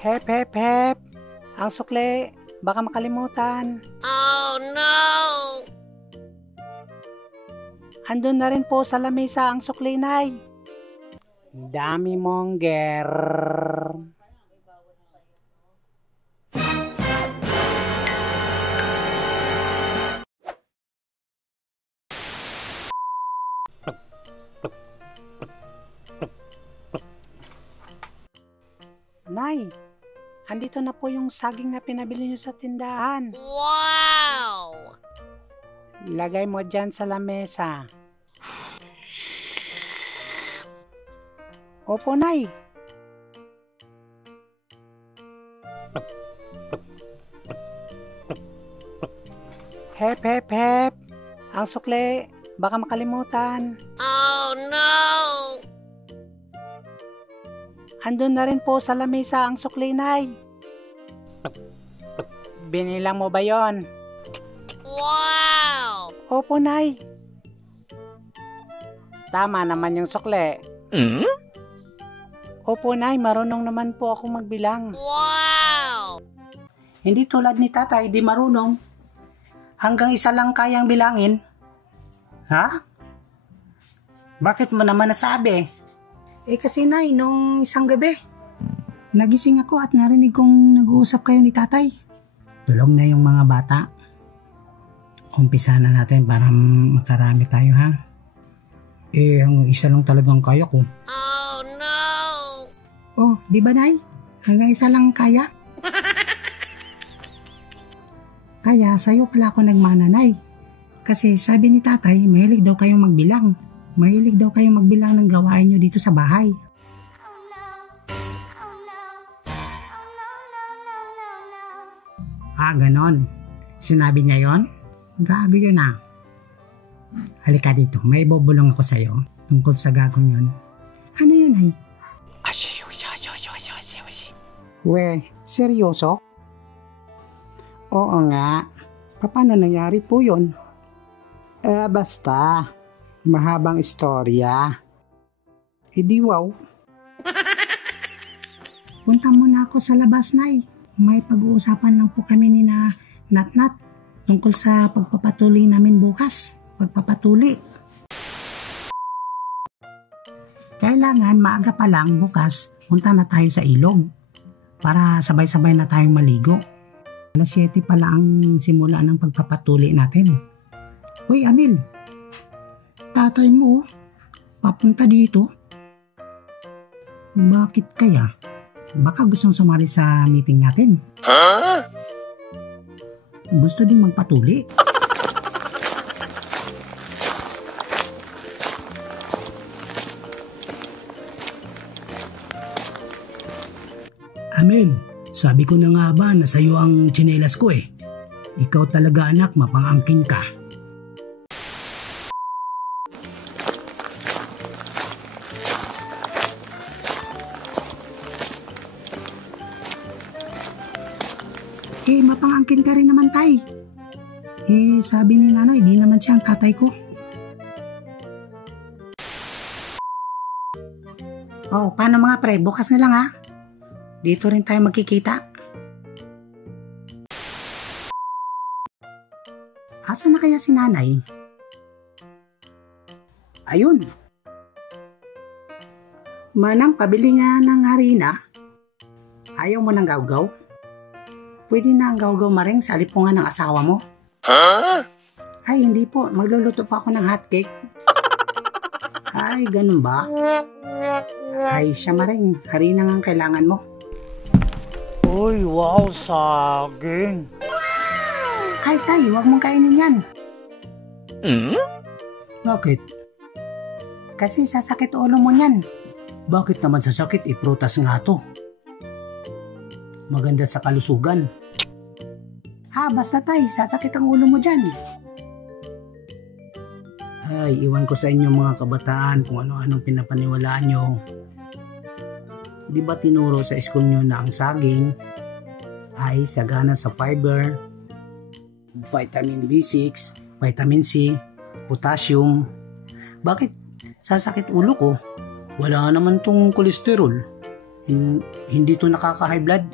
Hep, hep, hep. Ang sukli. Baka makalimutan. Oh no! Andun na rin po sa lamesa ang sukli, Nay. Dami mong ger. Nay, andito na po yung saging na pinabili nyo sa tindahan. Wow! Lagay mo dyan sa lamesa. Opo, Nay. Hep, hep, hep. Ang sukli. Baka makalimutan. Oh no! Andun na rin po sa lamesa ang sukli, Nay. Binilang mo ba yon? Wow! Opo, Nay. Tama naman yung sukli. Opo, Nay. Marunong naman po ako magbilang. Wow! Hindi tulad ni Tatay, di marunong. Hanggang isa lang kayang bilangin. Ha? Bakit mo naman nasabi? Kasi, Nay, nung isang gabi, nagising ako at narinig kong nag-uusap kayo ni Tatay. Tulog na yung mga bata. Umpisa na natin para makarami tayo, ha? Ang isa lang talagang kaya ko. Oh no! Oh, di ba, Nay? Hanggang isa lang kaya? Kaya sa'yo pala ako nagmana, Nay. Kasi sabi ni Tatay, mahilig daw kayong magbilang. Mahilig daw kayong magbilang ng gawain nyo dito sa bahay. Ganon. Sinabi niya yon? Gago yun ah. Halika dito, may bubulong ako sa'yo tungkol sa gagong yun. Ano yun ay? We, seryoso? Oo nga. Paano nangyari po yun? Basta. Mahabang istorya. Di wow. Punta muna ako sa labas, Nay. May pag-uusapan lang po kami ni na Natnat tungkol sa pagpapatuloy namin bukas. Pagpapatuloy. Kailangan maaga pa lang bukas, punta na tayo sa ilog para sabay-sabay na tayong maligo. Alas 7 pala ang simula ng pagpapatuloy natin. Hoy, Amil. Tatay mo, papunta dito. Bakit kaya? Baka gustong sumali sa meeting natin. Huh? Gusto din magpatuli. Amel, sabi ko na nga ba na sa'yo ang tsinelas ko eh. Ikaw talaga anak, mapangangkin ka. Mapangangkin ka rin naman, Tay. Sabi ni Nanay, di naman siya ang tatay ko. Oh, paano mga pre? Bukas na lang ha. Dito rin tayo magkikita. Asa na kaya si Nanay? Ayun. Manang, pabili nga ng harina. Ayaw mo ng gawgaw? Pwede na ang gawgaw maring sa alipungan ng asawa mo. Huh? Ay, hindi po. Magluluto pa ako ng hotcake. Ay, ganun ba? Ay, siya maring. Harina nga ang kailangan mo. Uy, wow, saging. Ay, Tay, huwag mong kainin yan. Bakit? Kasi sasakit ulo mo yan. Bakit naman sasakit? Prutas nga to. Maganda sa kalusugan. Basta Tay, sasakit ang ulo mo dyan. Ay, iwan ko sa inyo mga kabataan kung ano-anong pinapaniwalaan nyo. Di ba tinuro sa school nyo na ang saging ay sagana sa fiber, vitamin B6, vitamin C, potassium. Bakit sasakit ulo ko? Wala naman tong kolesterol. Hindi to nakaka-high blood.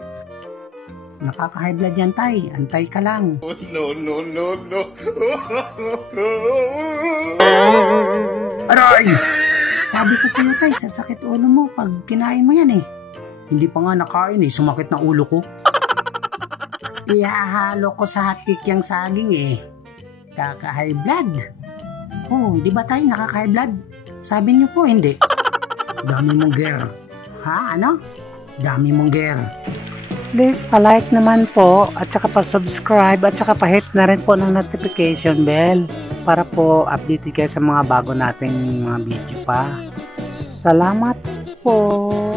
Nakaka-high blood yan, tay. Antay ka lang. No, no, no, no. Aray! Sabi ko sa'yo, tay, sasakit ulo mo pag kinain mo yan eh. Hindi pa nga nakain eh, sumakit na ulo ko. Ihahalo ko sa hotcake yung saging eh. Kaka-high blood. Oh, di ba tayo nakaka-high blood? Sabi niyo po, hindi. Dami mong ger. Ha, ano? Dami mong ger. Please, palike naman po at saka pa-subscribe at saka pa-hit na rin po ng notification bell para po updated kayo sa mga bago nating mga video pa. Salamat po.